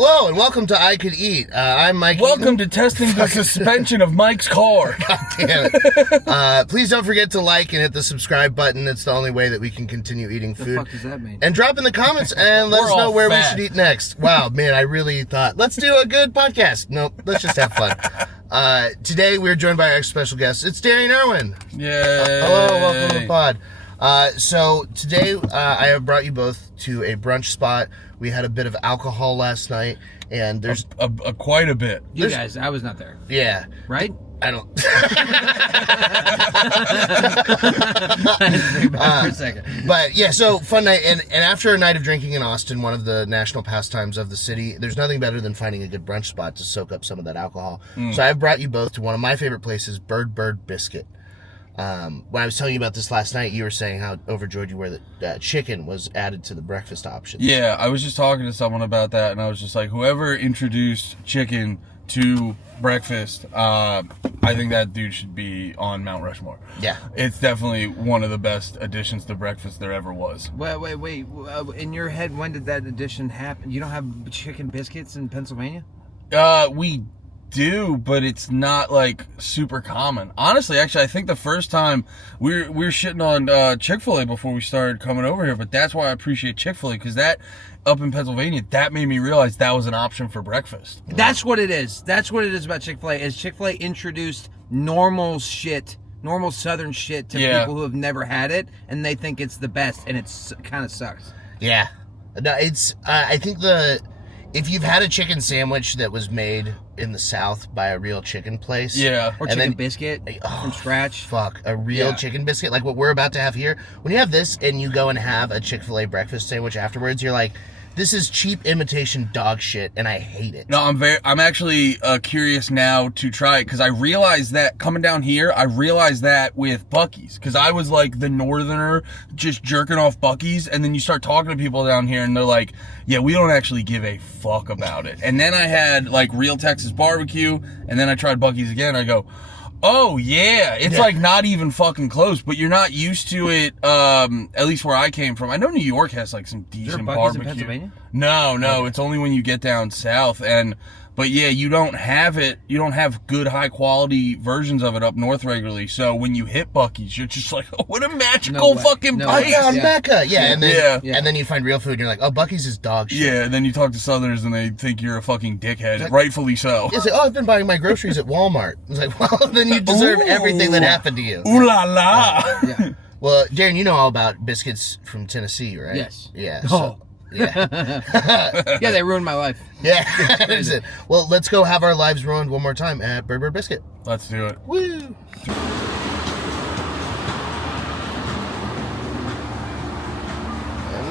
Hello and welcome to I Could Eat. I'm Mike. Welcome to testing the suspension of Mike's car. God damn it. Please don't forget to like and hit the subscribe button. It's the only way that we can continue eating food. What the fuck does that mean? And drop in the comments and let us know where we should eat next. Wow, man, I really thought, let's do a good podcast. Nope, let's just have fun. Today we're joined by our special guest. It's Darian Irwin. Yay. Hello, welcome to the pod. So today I have brought you both to a brunch spot. We had a bit of alcohol last night, and there's quite a bit. You guys, I was not there. Yeah. Right? I don't. I had to think about it for a second. But yeah, so fun night, and after a night of drinking in Austin, one of the national pastimes of the city, there's nothing better than finding a good brunch spot to soak up some of that alcohol. So I've brought you both to one of my favorite places, Bird Bird Biscuit. When I was telling you about this last night, you were saying how overjoyed you were that chicken was added to the breakfast options. Yeah, I was just talking to someone about that, and I was just like, whoever introduced chicken to breakfast, I think that dude should be on Mount Rushmore. Yeah. It's definitely one of the best additions to breakfast there ever was. Wait. In your head, when did that addition happen? You don't have chicken biscuits in Pennsylvania? We do, but it's not like super common. Honestly, actually, I think the first time we were shitting on Chick-fil-A before we started coming over here, but that's why I appreciate Chick-fil-A, because that up in Pennsylvania, that made me realize that was an option for breakfast. That's what it is. That's what it is about Chick-fil-A. Is Chick-fil-A introduced normal Southern shit to people who have never had it, and they think it's the best, and it's kind of sucks. Yeah. No, it's. I think if you've had a chicken sandwich that was made in the South by a real chicken place, or chicken biscuit from scratch, a real chicken biscuit like what we're about to have here. When you have this and you go and have a Chick-fil-A breakfast sandwich afterwards, you're like, this is cheap imitation dog shit, and I hate it. No, I'm actually curious now to try it, because I realized that coming down here, I realized that with Buc-ee's, because I was like the northerner just jerking off Buc-ee's, and then you start talking to people down here, and they're like, yeah, we don't actually give a fuck about it. And then I had like real Texas barbecue, and then I tried Buc-ee's again, and I go, oh yeah, it's like not even fucking close, but you're not used to it, at least where I came from. I know New York has like some decent barbecue. In Pennsylvania? No, it's only when you get down south, but yeah, you don't have good high quality versions of it up north regularly, so when you hit Buc-ee's, you're just like, oh, what a magical fucking place. I found Mecca. And then you find real food and you're like, oh, Buc-ee's is dog shit. Yeah, and then you talk to Southerners and they think you're a fucking dickhead, like, rightfully so. It's like, oh, I've been buying my groceries at Walmart. It's like, well, then you deserve everything that happened to you. Ooh la la. Yeah. Well, Darren, you know all about biscuits from Tennessee, right? Yes. Yeah. Oh. Yeah. Yeah, they ruined my life. Yeah. That's it. Well, let's go have our lives ruined one more time at Bird Bird Biscuit. Let's do it. Woo! And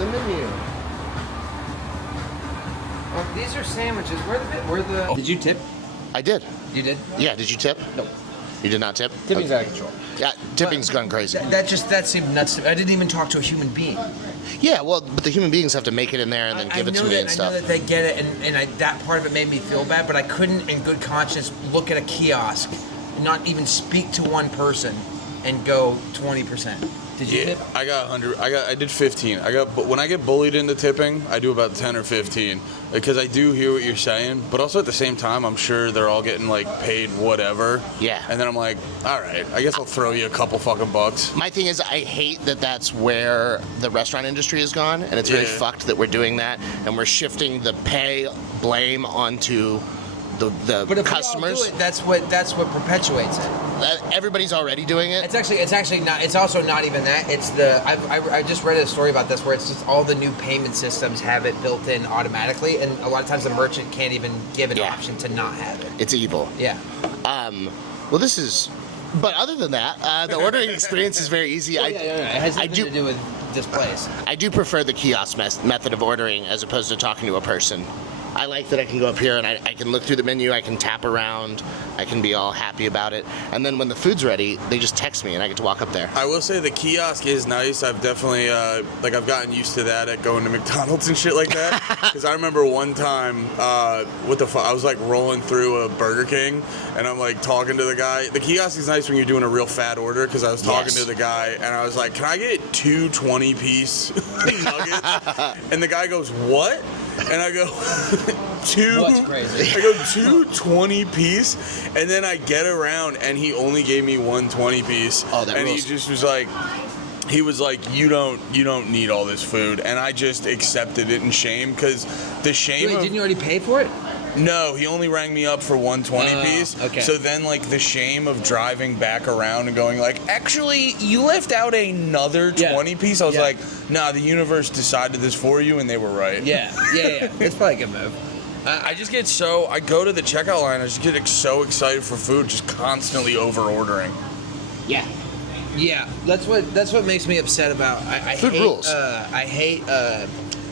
the menu. Oh, these are sandwiches. Where the? Did you tip? I did. You did? Yeah. Did you tip? No. You did not tip? Tipping's out of control. Yeah, tipping's gone crazy. That seemed nuts to me. I didn't even talk to a human being. Yeah, well, but the human beings have to make it in there and then give it to me and stuff. I know that they get it, and that part of it made me feel bad, but I couldn't, in good conscience, look at a kiosk and not even speak to one person and go 20%. Did you tip? I got 100. I did 15. But when I get bullied into tipping, I do about 10 or 15 because I do hear what you're saying. But also at the same time, I'm sure they're all getting like paid whatever. Yeah. And then I'm like, all right, I guess I'll throw you a couple fucking bucks. My thing is, I hate that that's where the restaurant industry has gone, and it's very fucked that we're doing that, and we're shifting the blame onto the customers. We all do it, that's what perpetuates it. Everybody's already doing it. It's actually not. It's also not even that. It's I just read a story about this where it's just all the new payment systems have it built in automatically, and a lot of times the merchant can't even give an option to not have it. It's evil. Yeah. Well, this is. But other than that, the ordering experience is very easy. It has nothing to do with this place. I do prefer the kiosk method of ordering as opposed to talking to a person. I like that I can go up here and I can look through the menu, I can tap around, I can be all happy about it. And then when the food's ready, they just text me and I get to walk up there. I will say the kiosk is nice. I've definitely, I've gotten used to that at going to McDonald's and shit like that. Because I remember one time, I was like rolling through a Burger King and I'm like talking to the guy. The kiosk is nice when you're doing a real fat order because I was talking to the guy and I was like, can I get 2 20-piece nuggets? And the guy goes, what? and I go, two. What's crazy? I go 2 20-piece, and then I get around, and he only gave me 1 20-piece. Oh, that and rules. he just was like. He was like, you don't need all this food, and I just accepted it in shame, because the shame. Wait, didn't you already pay for it? No, he only rang me up for 1 20-piece. Okay. So then, like, the shame of driving back around and going like, actually, you left out another 20-piece. I was like, nah, the universe decided this for you, and they were right. Yeah. It's probably a good move. I just get I go to the checkout line, I just get so excited for food, just constantly over ordering. Yeah, that's what makes me upset about. I Food hate, rules. I hate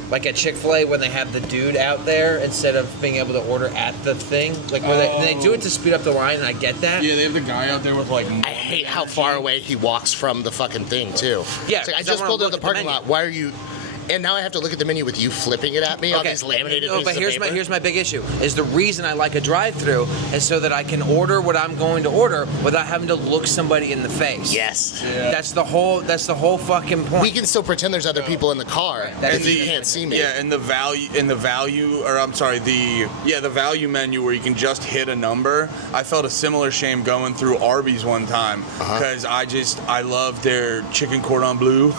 like at Chick-fil-A when they have the dude out there instead of being able to order at the thing. Like where they do it to speed up the line, and I get that. Yeah, they have the guy out there with like. I hate how far away he walks from the fucking thing too. Yeah, It's like, I 'cause I just wanna pulled into look the at the parking menu. lot. Why are you? And now I have to look at the menu with you flipping it at me on these laminated No, pieces but of paper. here's my big issue. Is the reason I like a drive-through is so that I can order what I'm going to order without having to look somebody in the face. Yes. Yeah. That's the whole fucking point. We can still pretend there's other people in the car That's if you can't see me. Yeah, and the value, the value menu where you can just hit a number. I felt a similar shame going through Arby's one time because I love their chicken cordon bleu,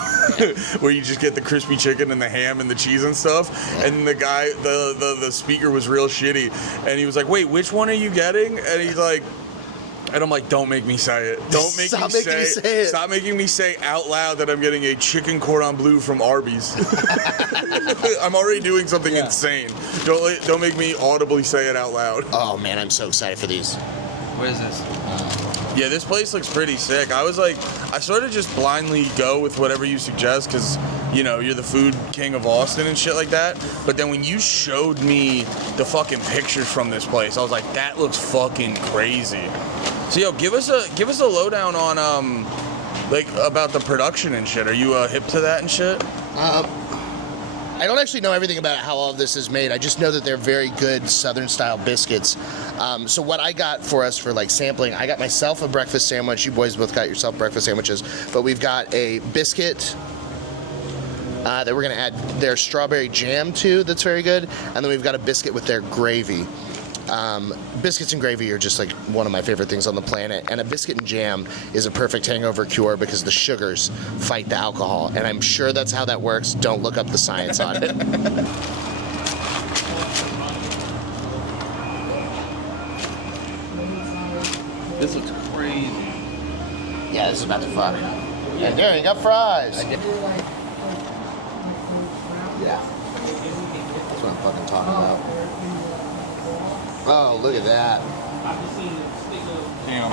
where you just get the crispy chicken and the ham and the cheese and stuff. And the guy, the speaker was real shitty, and he was like, "Wait, which one are you getting?" And he's like. And I'm like, don't make me say it. Don't make Stop me making say me it. say it. Stop making me say out loud that I'm getting a chicken cordon bleu from Arby's. I'm already doing something insane. Don't make me audibly say it out loud. Oh man, I'm so excited for these. What is this? Yeah, this place looks pretty sick. I was like, I sort of just blindly go with whatever you suggest because, you know, you're the food king of Austin and shit like that. But then when you showed me the fucking pictures from this place, I was like, that looks fucking crazy. So yo, give us a lowdown on like about the production and shit. Are you hip to that and shit? I don't actually know everything about how all of this is made. I just know that they're very good Southern style biscuits. So what I got for us for like sampling, I got myself a breakfast sandwich. You boys both got yourself breakfast sandwiches. But we've got a biscuit that we're gonna add their strawberry jam to. That's very good. And then we've got a biscuit with their gravy. Biscuits and gravy are just like one of my favorite things on the planet, and a biscuit and jam is a perfect hangover cure because the sugars fight the alcohol, and I'm sure that's how that works. Don't look up the science on it. This looks crazy. Yeah, this is about to fuck. And Darian got fries. Yeah. That's what I'm fucking talking about. Oh, look at that. Damn.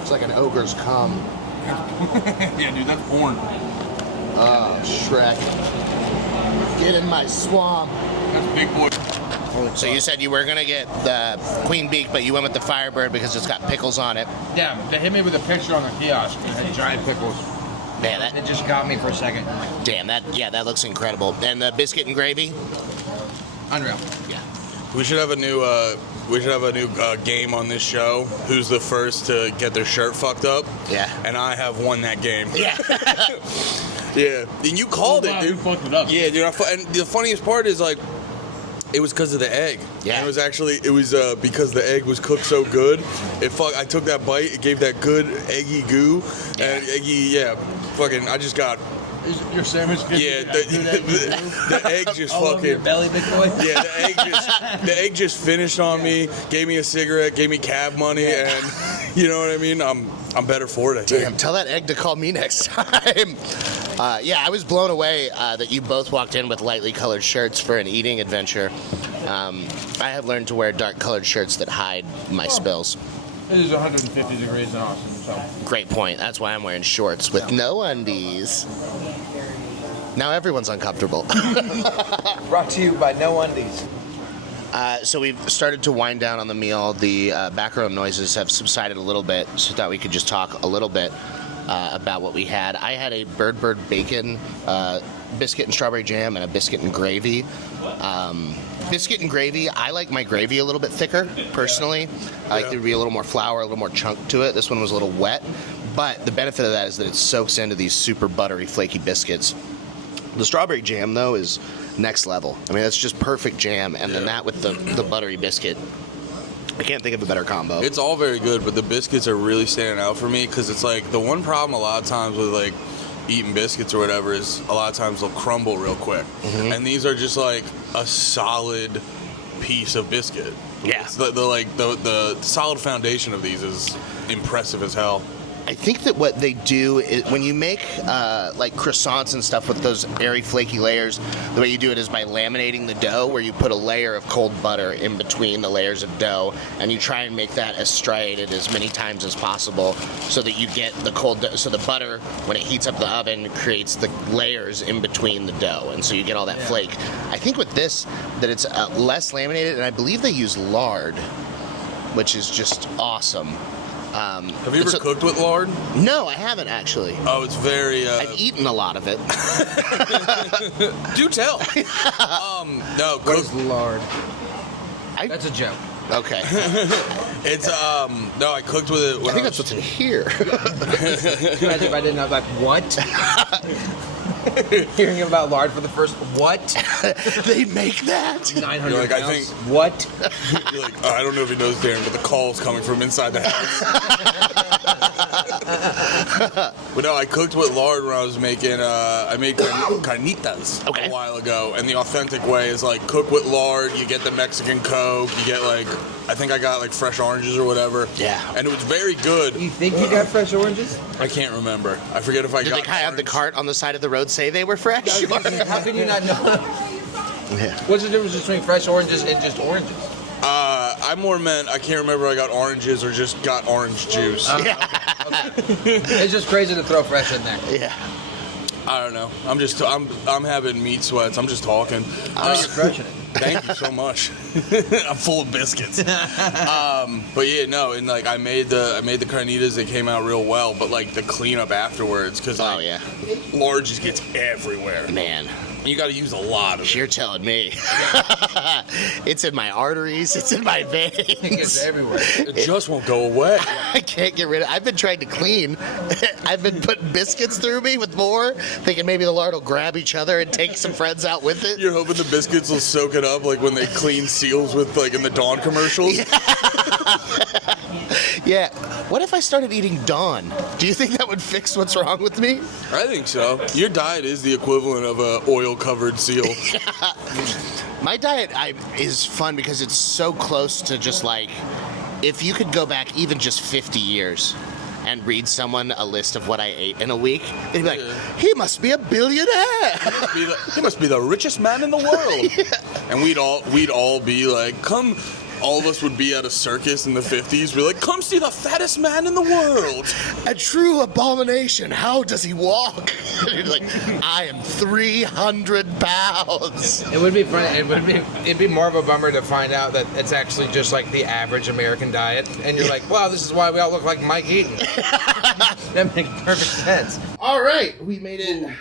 It's like an ogre's cum. Yeah, dude, that's porn. Oh, Shrek. Get in my swamp. That's big boy. So you said you were gonna get the Queen Beak, but you went with the Firebird because it's got pickles on it. Yeah, they hit me with a picture on the kiosk. It had giant pickles. Man, It just got me for a second. damn, that looks incredible. And the biscuit and gravy? Unreal. Yeah. We should have a new game on this show. Who's the first to get their shirt fucked up? Yeah. And I have won that game. Yeah. Yeah. And you called it, Wow, dude. you fucked it up. Yeah, dude. And the funniest part is like, it was because of the egg. Yeah. And it was because the egg was cooked so good. I took that bite. It gave that good eggy goo. And I just got. Is your sandwich good? Yeah, the egg just All over fucking. your belly, big boy. Yeah, the egg just finished on me. Gave me a cigarette, gave me cab money, and you know what I mean. I'm better for it. I think. Damn, tell that egg to call me next time. I was blown away that you both walked in with lightly colored shirts for an eating adventure. I have learned to wear dark colored shirts that hide my spills. It is 150 degrees in Austin, so. Great point. That's why I'm wearing shorts with no undies. Now everyone's uncomfortable. Brought to you by No Undies. So we've started to wind down on the meal. The background noises have subsided a little bit, so that we could just talk a little bit about what we had. I had a Bird Bird bacon, biscuit and strawberry jam, and a biscuit and gravy. Biscuit and gravy, I like my gravy a little bit thicker, personally. I like there to be a little more flour, a little more chunk to it. This one was a little wet, but the benefit of that is that it soaks into these super buttery, flaky biscuits. The strawberry jam, though, is next level. I mean, that's just perfect jam, and then that with the buttery biscuit. I can't think of a better combo. It's all very good, but the biscuits are really standing out for me because it's like the one problem a lot of times with like eating biscuits or whatever is a lot of times they'll crumble real quick, and these are just like a solid piece of biscuit. Yeah, it's the solid foundation of these is impressive as hell. I think that what they do is when you make like croissants and stuff with those airy, flaky layers, the way you do it is by laminating the dough, where you put a layer of cold butter in between the layers of dough, and you try and make that as striated as many times as possible, so that you get the cold dough. So the butter, when it heats up the oven, creates the layers in between the dough, and so you get all that flake. I think with this, that it's less laminated, and I believe they use lard, which is just awesome. Have you ever cooked with lard? No, I haven't actually. Oh, it's very. I've eaten a lot of it. Do tell. No, What is lard? That's a joke. Okay. It's no, I cooked with it. I think that's what's in here. Can you imagine if I didn't know, like, what? Hearing about lard for the first, what? They make that? 900 You're like, pounds? I think- What? You're like, I don't know if he knows, Darren, but the call's coming from inside the house. But no, I cooked with lard when I was making. I made carnitas a while ago, and the authentic way is like cook with lard. You get the Mexican Coke. You get like, I think I got like fresh oranges or whatever. Yeah. And it was very good. You think you got fresh oranges? I can't remember. I forget if I Did got. the guy on the cart on the side of the road say they were fresh? How can you not know? Yeah. What's the difference between fresh oranges and just oranges? I more meant I can't remember if I got oranges or just got orange juice. Okay. It's just crazy to throw fresh in there. Yeah. I don't know. I'm having meat sweats. I'm just talking. You're crushing it. Thank you so much. I'm full of biscuits. But yeah, no, and like I made the carnitas. They came out real well, but like the cleanup afterwards, because lard just gets everywhere. Man. You got to use a lot of it. You're telling me. It's in my arteries. It's in my veins. It gets everywhere. It just won't go away. I can't get rid of it. I've been trying to clean. I've been putting biscuits through me with more, thinking maybe the lard will grab each other and take some friends out with it. You're hoping the biscuits will soak it up like when they clean seals with like in the Dawn commercials. Yeah. What if I started eating Dawn? Do you think that would fix what's wrong with me? I think so. Your diet is the equivalent of a oil-covered seal. My diet is fun because it's so close to just like, if you could go back even just 50 years and read someone a list of what I ate in a week, they'd be like, he must be a billionaire. He must be the richest man in the world. Yeah. And we'd all be like, come. All of us would be at a circus in the 50s. We're like, come see the fattest man in the world. A true abomination. How does he walk? And you're like, I am 300 pounds. It would be funny. It'd be more of a bummer to find out that it's actually just like the average American diet, and you're like, wow, this is why we all look like Mike Eaton. That makes perfect sense. All right, we made it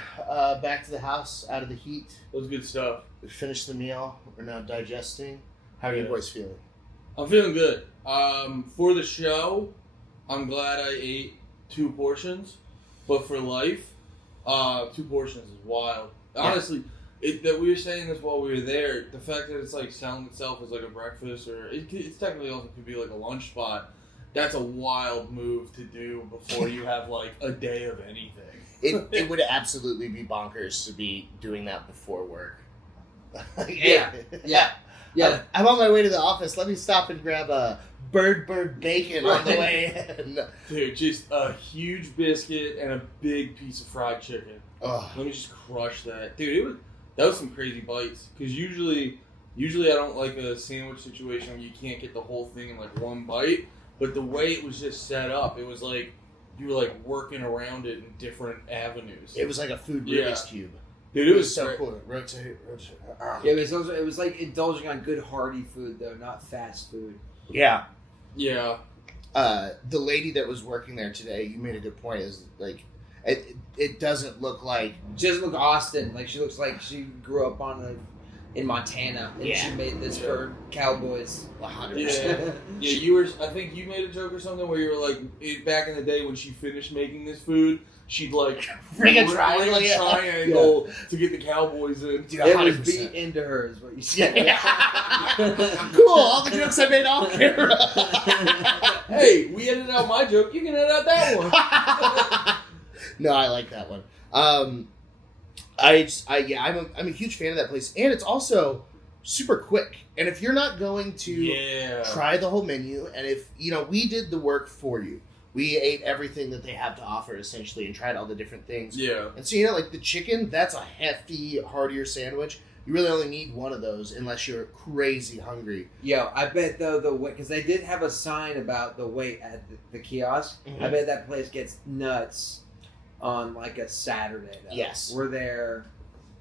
back to the house out of the heat. That was good stuff. We finished the meal. We're now digesting. How are you boys feeling? I'm feeling good. For the show, I'm glad I ate 2 portions, but for life, 2 portions is wild. Honestly, that we were saying this while we were there, the fact that it's like selling itself as like a breakfast, or it's technically also could be like a lunch spot. That's a wild move to do before you have like a day of anything. It would absolutely be bonkers to be doing that before work. Yeah. I'm on my way to the office. Let me stop and grab a Bird Bird Bacon on the way in. Dude, just a huge biscuit and a big piece of fried chicken. Oh. Let me just crush that. Dude, that was some crazy bites. Because usually I don't like a sandwich situation where you can't get the whole thing in like one bite. But the way it was just set up, it was like you were like working around it in different avenues. It was like a food Rubik's Cube. Dude, it was so cool. Rotate. Yeah, it was like indulging on good hearty food though, not fast food. Yeah. Yeah. The lady that was working there today, you made a good point, is like, it doesn't look like... She doesn't look Austin. Like, she looks like she grew up in Montana, and she made this for cowboys. 100%. Yeah, I think you made a joke or something where you were like, back in the day when she finished making this food, she'd like Ring a ring triangle, yeah. triangle to get the Cowboys in. Dude, It was 100%. beat into her, is what you said. Cool. All the jokes I made off camera. Hey, we edited out my joke. You can edit out that one. No, I like that one. I'm a huge fan of that place, and it's also super quick. And if you're not going to try the whole menu, and if we did the work for you, we ate everything that they have to offer essentially, and tried all the different things. Yeah. And so like the chicken, that's a hefty, heartier sandwich. You really only need one of those unless you're crazy hungry. Yo, I bet though the wait, because they did have a sign about the wait at the kiosk. Mm-hmm. I bet that place gets nuts on like a Saturday. Though. Yes. We're there.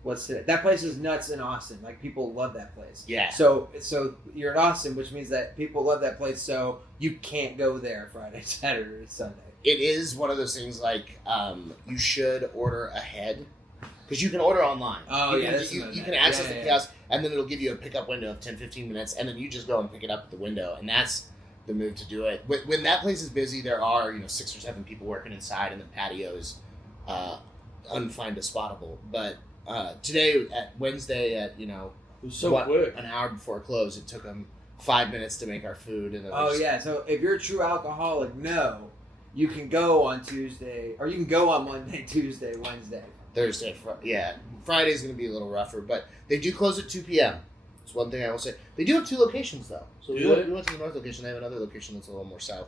What's today? That place is nuts in Austin. Like people love that place. Yeah. So you're in Austin, which means that people love that place. So you can't go there Friday, Saturday, or Sunday. It is one of those things like you should order ahead. Because you can order online. Oh, you yeah. can, you can access the kiosk, and then it'll give you a pickup window of 10-15 minutes, and then you just go and pick it up at the window, and that's the move to do it. When that place is busy, there are 6 or 7 people working inside, and the patio is unfind-a-spottable. But today, at Wednesday, at it was so quick. An hour before close, it took them 5 minutes to make our food. And yeah. So if you're a true alcoholic, you can go on Tuesday, or you can go on Monday, Tuesday, Wednesday. Thursday, Friday's going to be a little rougher, but they do close at 2 p.m. That's one thing I will say. They do have 2 locations, though. So we went to the north location. They have another location that's a little more south.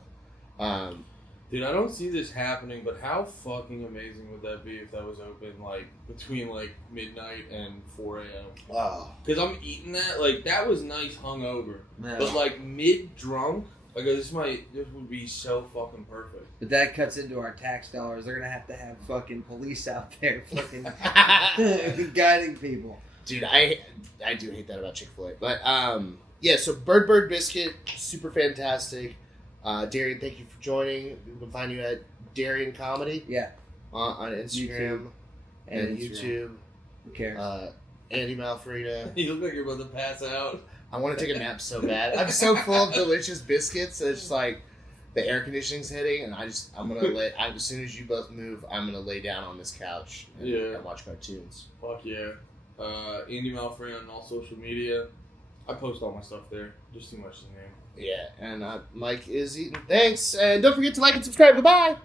Dude, I don't see this happening, but how fucking amazing would that be if that was open, like, between, like, midnight and 4 a.m.? Wow. Because I'm eating that, like, that was nice hungover. No. But, like, mid-drunk, like, this would be so fucking perfect. But that cuts into our tax dollars. They're gonna have fucking police out there, fucking guiding people. Dude, I do hate that about Chick-fil-A. But, so Bird Bird Biscuit, super fantastic. Darian, thank you for joining. We can find you at Darian Comedy. Yeah. On Instagram and YouTube. Who cares? Andy Malafarina. You look like you're about to pass out. I want to take a nap so bad. I'm so full of delicious biscuits. It's just like the air conditioning's hitting, and I'm gonna lay. As soon as you both move, I'm gonna lay down on this couch and watch cartoons. Fuck yeah. Andy Malafarina on all social media. I post all my stuff there. Just too much to name. Yeah, and Mike is Eaton. Thanks, and don't forget to like and subscribe. Goodbye.